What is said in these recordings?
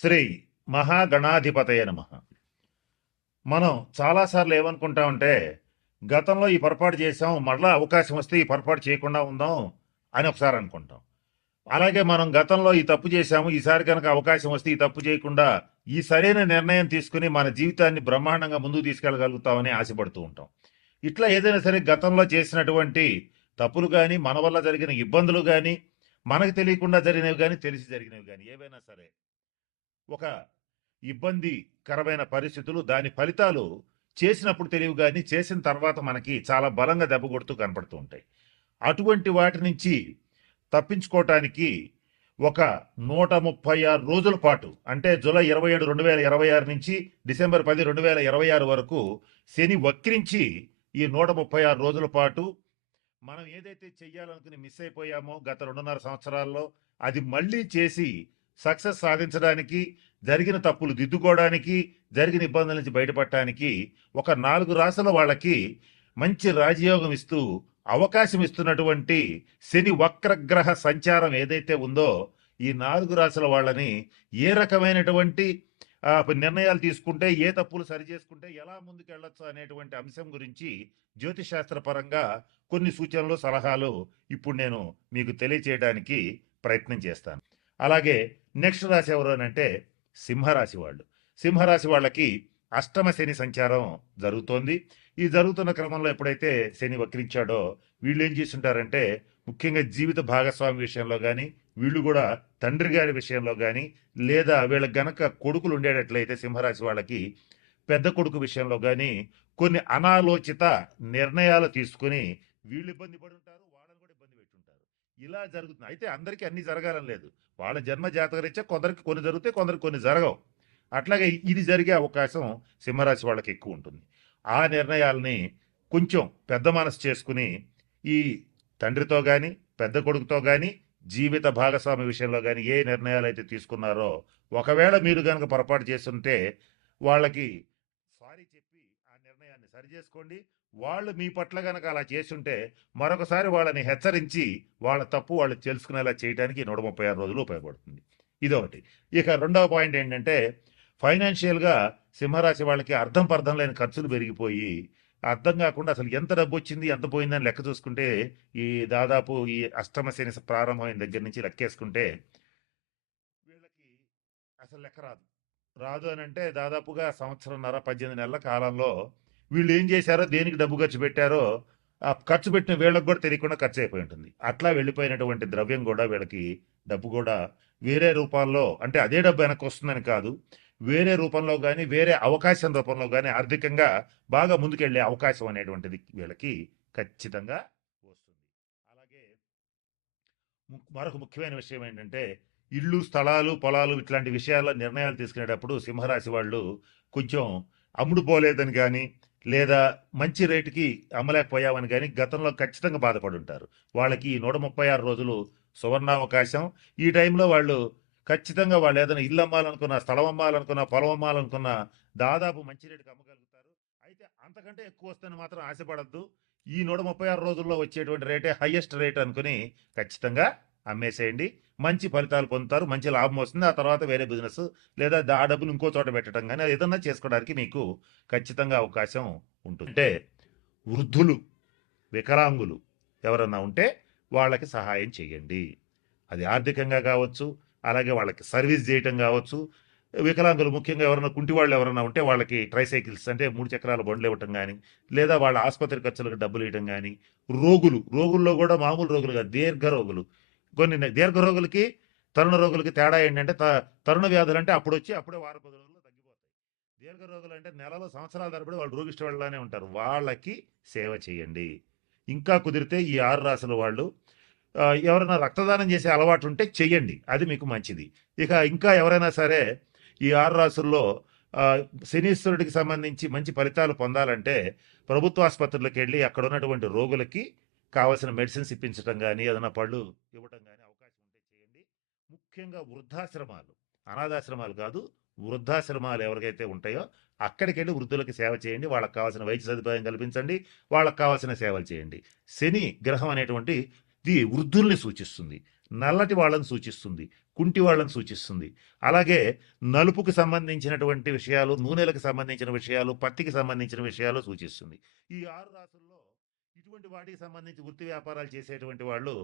శ్రీ మహాగణాధిపతయ నమః. మనం చాలాసార్లు ఏమనుకుంటామంటే, గతంలో ఈ పొరపాటు చేసాం, మళ్ళా అవకాశం వస్తే ఈ పొరపాటు చేయకుండా ఉందాం అని ఒకసారి అనుకుంటాం. అలాగే మనం గతంలో ఈ తప్పు చేశాము, ఈసారి కనుక అవకాశం వస్తే ఈ తప్పు చేయకుండా ఈ సరైన నిర్ణయం తీసుకుని మన జీవితాన్ని బ్రహ్మాండంగా ముందుకు తీసుకెళ్ళగలుగుతామని ఆశపడుతూ ఉంటాం. ఇట్లా ఏదైనా సరే గతంలో చేసినటువంటి తప్పులు కానీ, మన వల్ల జరిగిన ఇబ్బందులు కానీ, మనకు తెలియకుండా జరిగినవి కానీ, తెలిసి జరిగినవి కానీ ఏవైనా సరే ఒక ఇబ్బందికరమైన పరిస్థితులు, దాని ఫలితాలు చేసినప్పుడు తెలియవు గాని, చేసిన తర్వాత మనకి చాలా బలంగా దెబ్బ కొడుతూ కనపడుతూ ఉంటాయి. అటువంటి వాటి నుంచి తప్పించుకోవటానికి ఒక 136 రోజుల పాటు, అంటే జూలై 27, 2026 నుంచి డిసెంబర్ 10, 2026 వరకు శని వక్రించి ఈ 136 రోజుల పాటు మనం ఏదైతే చెయ్యాలనుకుని మిస్ అయిపోయామో గత 2.5 సంవత్సరాల్లో, అది మళ్ళీ చేసి సక్సెస్ సాధించడానికి, జరిగిన తప్పులు దిద్దుకోవడానికి, జరిగిన ఇబ్బందుల నుంచి బయటపడటానికి ఒక 4 రాసుల వాళ్ళకి మంచి రాజయోగం ఇస్తూ అవకాశం ఇస్తున్నటువంటి శని వక్రగ్రహ సంచారం ఏదైతే ఉందో, ఈ 4 రాసుల వాళ్ళని ఏ రకమైనటువంటి నిర్ణయాలు తీసుకుంటే, ఏ తప్పులు సరిచేసుకుంటే ఎలా ముందుకు వెళ్ళొచ్చు అనేటువంటి అంశం గురించి జ్యోతిశాస్త్ర పరంగా కొన్ని సూచనలు, సలహాలు ఇప్పుడు నేను మీకు తెలియచేయడానికి ప్రయత్నం చేస్తాను. అలాగే నెక్స్ట్ రాశి ఎవరు అని అంటే సింహరాశి వాళ్ళు. సింహరాశి వాళ్ళకి అష్టమ శని సంచారం జరుగుతోంది. ఈ జరుగుతున్న క్రమంలో ఎప్పుడైతే శని వక్రించాడో, వీళ్ళు ఏం చేస్తుంటారంటే, ముఖ్యంగా జీవిత భాగస్వామి విషయంలో కానీ, వీళ్ళు కూడా తండ్రి గారి విషయంలో కానీ, లేదా వీళ్ళకి గనక కొడుకులు ఉండేటట్లయితే సింహరాశి వాళ్ళకి పెద్ద కొడుకు విషయంలో కానీ కొన్ని అనాలోచిత నిర్ణయాలు తీసుకుని వీళ్ళు ఇబ్బంది పడి ఉంటారు, వాళ్ళని కూడా ఇబ్బంది పెట్టుంటారు. ఇలా జరుగుతుంది. అయితే అందరికీ అన్ని జరగాలని లేదు. వాళ్ళ జన్మ జాతకరీత్యా కొందరికి కొన్ని జరుగుతాయి, కొందరికి కొన్ని జరగవు. అట్లాగే ఇది జరిగే అవకాశం సింహరాశి వాళ్ళకి ఎక్కువ ఉంటుంది. ఆ నిర్ణయాల్ని కొంచెం పెద్ద మనసు చేసుకుని ఈ తండ్రితో కానీ, పెద్ద కొడుకుతో కానీ, జీవిత భాగస్వామి విషయంలో కానీ ఏ నిర్ణయాలు అయితే తీసుకున్నారో, ఒకవేళ మీరు కనుక పొరపాటు చేస్తుంటే వాళ్ళకి సారీ చెప్పి ఆ నిర్ణయాన్ని సరిచేసుకోండి. వాళ్ళు మీ పట్ల గనక అలా చేస్తుంటే మరొకసారి వాళ్ళని హెచ్చరించి వాళ్ళ తప్పు వాళ్ళు తెలుసుకునేలా చేయడానికి 136 రోజులు ఉపయోగపడుతుంది. ఇదొకటి. ఇక రెండవ పాయింట్ ఏంటంటే, ఫైనాన్షియల్గా సింహరాశి వాళ్ళకి అర్థం పర్థం లేని ఖర్చులు పెరిగిపోయి, అర్థం కాకుండా అసలు ఎంత డబ్బు వచ్చింది, ఎంత పోయిందని లెక్క చూసుకుంటే, ఈ దాదాపు ఈ అష్టమ శని ప్రారంభమైన దగ్గర నుంచి లెక్కేసుకుంటే వీళ్ళకి అసలు లెక్క రాదు. రాదు అని అంటే దాదాపుగా సంవత్సరంన్నర 18 నెలల కాలంలో వీళ్ళు ఏం చేశారో, దేనికి డబ్బు ఖర్చు పెట్టారో, ఆ ఖర్చు పెట్టిన వీళ్ళకి కూడా తెలియకుండా ఖర్చు అయిపోయి ఉంటుంది. అట్లా వెళ్ళిపోయినటువంటి ద్రవ్యం కూడా వీళ్ళకి, డబ్బు కూడా వేరే రూపాల్లో, అంటే అదే డబ్బు వెనక్కి వస్తుందని కాదు, వేరే రూపంలో కానీ, వేరే అవకాశం రూపంలో కానీ ఆర్థికంగా బాగా ముందుకెళ్లే అవకాశం అనేటువంటిది వీళ్ళకి ఖచ్చితంగా వస్తుంది. అలాగే మరొక ముఖ్యమైన విషయం ఏంటంటే, ఇళ్ళు, స్థలాలు, పొలాలు ఇట్లాంటి విషయాల్లో నిర్ణయాలు తీసుకునేటప్పుడు సింహరాశి వాళ్ళు కొంచెం అమ్ముడు పోలేదని కానీ, లేదా మంచి రేటుకి అమ్మలేకపోయామని కానీ గతంలో ఖచ్చితంగా బాధపడి ఉంటారు. వాళ్ళకి ఈ 136 రోజులు సువర్ణావకాశం. ఈ టైంలో వాళ్ళు ఖచ్చితంగా వాళ్ళు ఏదైనా ఇల్లు అమ్మాలనుకున్నా, స్థలం అమ్మాలనుకున్నా, పొలం అమ్మాలనుకున్నా దాదాపు మంచి రేటుకి అమ్మగలుగుతారు. అయితే అంతకంటే ఎక్కువ వస్తుందని మాత్రం ఆశపడద్దు. ఈ 136 రోజుల్లో వచ్చేటువంటి రేటే హైయెస్ట్ రేట్ అనుకుని ఖచ్చితంగా అమ్మేసేయండి. మంచి ఫలితాలు పొందుతారు, మంచి లాభం వస్తుంది. ఆ తర్వాత వేరే బిజినెస్ లేదా ఆ డబ్బులు ఇంకో చోట పెట్టడం కానీ ఏదన్నా చేసుకోవడానికి మీకు ఖచ్చితంగా అవకాశం ఉంటుంది. అంటే వృద్ధులు, వికలాంగులు ఎవరన్నా ఉంటే వాళ్ళకి సహాయం చేయండి. అది ఆర్థికంగా కావచ్చు, అలాగే వాళ్ళకి సర్వీస్ చేయటం కావచ్చు. వికలాంగులు ముఖ్యంగా ఎవరైనా కుంటి వాళ్ళు ఎవరైనా ఉంటే వాళ్ళకి ట్రైసైకిల్స్, అంటే 3 చక్రాల బండ్లు ఇవ్వటం కానీ, లేదా వాళ్ళ ఆసుపత్రి ఖర్చులకు డబ్బులు ఇవ్వటం కానీ, రోగుల్లో కూడా మామూలు రోగులు కాదు, దీర్ఘ రోగులు, కొన్ని దీర్ఘ రోగులకి, తరుణ రోగులకి తేడా ఏంటంటే, తరుణ వ్యాధులు అంటే అప్పుడు వచ్చి అప్పుడే వారం 10 రోజుల్లో తగ్గిపోతాయి. దీర్ఘ రోగులు అంటే నెలలో, సంవత్సరాల తరబడి వాళ్ళు రోగిష్టి వాళ్ళనే ఉంటారు. వాళ్ళకి సేవ చేయండి. ఇంకా కుదిరితే ఈ 6 రాసుల వాళ్ళు ఎవరైనా రక్తదానం చేసే అలవాటు ఉంటే చెయ్యండి, అది మీకు మంచిది. ఇక ఇంకా ఎవరైనా సరే ఈ 6 రాసుల్లో శనీశ్వరుడికి సంబంధించి మంచి ఫలితాలు పొందాలంటే ప్రభుత్వ ఆసుపత్రులకు వెళ్ళి అక్కడ ఉన్నటువంటి రోగులకి కావాల్సిన మెడిసిన్స్ ఇప్పించడం కానీ, ఏదైనా పళ్ళు ఇవ్వటం కానీ అవకాశం ఉంటే చేయండి. ముఖ్యంగా వృద్ధాశ్రమాలు, అనాథాశ్రమాలు కాదు, వృద్ధాశ్రమాలు ఎవరికైతే ఉంటాయో అక్కడికి వెళ్ళి వృద్ధులకి సేవ చేయండి. వాళ్ళకి కావాల్సిన వైద్య సదుపాయం కల్పించండి, వాళ్ళకి కావాల్సిన సేవలు చేయండి. శని గ్రహం అనేటువంటి ఇది వృద్ధుల్ని సూచిస్తుంది, నల్లటి వాళ్ళని సూచిస్తుంది, కుంటి వాళ్ళని సూచిస్తుంది. అలాగే నలుపుకి సంబంధించినటువంటి విషయాలు, నూనెలకు సంబంధించిన విషయాలు, పత్తికి సంబంధించిన విషయాలు సూచిస్తుంది. ఈ 6 రాసుల్లో ఇటువంటి వాటికి సంబంధించి వృత్తి వ్యాపారాలు చేసేటువంటి వాళ్ళు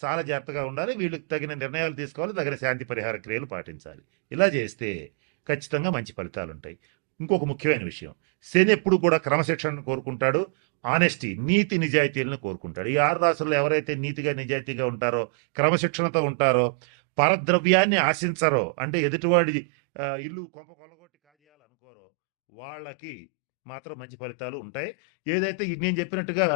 చాలా జాగ్రత్తగా ఉండాలి. వీళ్ళకి తగిన నిర్ణయాలు తీసుకోవాలి. తగిన శాంతి పరిహార క్రియలు పాటించాలి. ఇలా చేస్తే ఖచ్చితంగా మంచి ఫలితాలుంటాయి. ఇంకొక ముఖ్యమైన విషయం, శని ఎప్పుడు కూడా క్రమశిక్షణను కోరుకుంటాడు. ఆనెస్టీ, నీతి నిజాయితీలను కోరుకుంటాడు. ఈ 6 రాసుల్లో ఎవరైతే నీతిగా నిజాయితీగా ఉంటారో, క్రమశిక్షణతో ఉంటారో, పరద్రవ్యాన్ని ఆశించరో, అంటే ఎదుటివాడి ఇల్లు కొంప కొల్లగొట్టి కాజేయాలనుకోరో, వాళ్ళకి మాత్రం మంచి ఫలితాలు ఉంటాయి. ఏదైతే నేను చెప్పినట్టుగా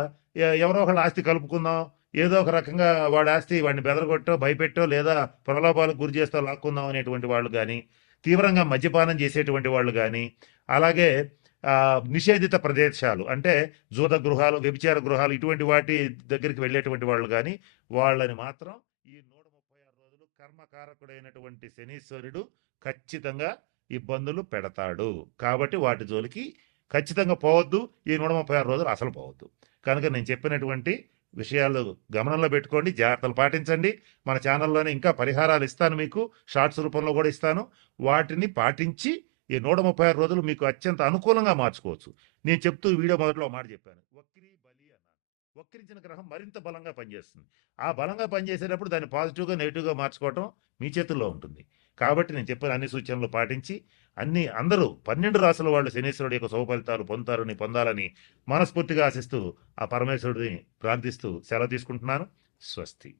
ఎవరో ఒకళ్ళ ఆస్తి కలుపుకుందాం, ఏదో ఒక రకంగా వాడి ఆస్తి వాడిని బెదరగొట్టో, భయపెట్టో, లేదా ప్రలోభాలకు గురి చేస్తో లాక్కుందాం అనేటువంటి వాళ్ళు కానీ, తీవ్రంగా మద్యపానం చేసేటువంటి వాళ్ళు కానీ, అలాగే నిషేధిత ప్రదేశాలు అంటే జూద గృహాలు, వ్యభిచార గృహాలు ఇటువంటి వాటి దగ్గరికి వెళ్ళేటువంటి వాళ్ళు కానీ, వాళ్ళని మాత్రం ఈ 136 రోజులు కర్మకారకుడైనటువంటి శనీశ్వరుడు ఖచ్చితంగా ఇబ్బందులు పెడతాడు. కాబట్టి వాటి జోలికి ఖచ్చితంగా పోవద్దు. ఈ 136 రోజులు అసలు పోవద్దు. కనుక నేను చెప్పినటువంటి విషయాలు గమనంలో పెట్టుకోండి, జాగ్రత్తలు పాటించండి. మన ఛానల్లోనే ఇంకా పరిహారాలు ఇస్తాను, మీకు షార్ట్స్ రూపంలో కూడా ఇస్తాను. వాటిని పాటించి ఈ 136 రోజులు మీకు అత్యంత అనుకూలంగా మార్చుకోవచ్చు. నేను చెప్తూ వీడియో మొదట్లో మాట చెప్పాను, వక్రీ బలి అన్నాను. వక్రించిన గ్రహం మరింత బలంగా పనిచేస్తుంది. ఆ బలంగా పనిచేసేటప్పుడు దాన్ని పాజిటివ్గా నెగిటివ్గా మార్చుకోవటం మీ చేతుల్లో ఉంటుంది. కాబట్టి నేను చెప్పిన అన్ని సూచనలు పాటించి అందరూ 12 రాసుల వాళ్ళు శనీశ్వరుడు యొక్క శుభ ఫలితాలు పొందాలని మనస్ఫూర్తిగా ఆశిస్తూ ఆ పరమేశ్వరుడిని ప్రార్థిస్తూ సెలవు తీసుకుంటున్నాను. స్వస్తి.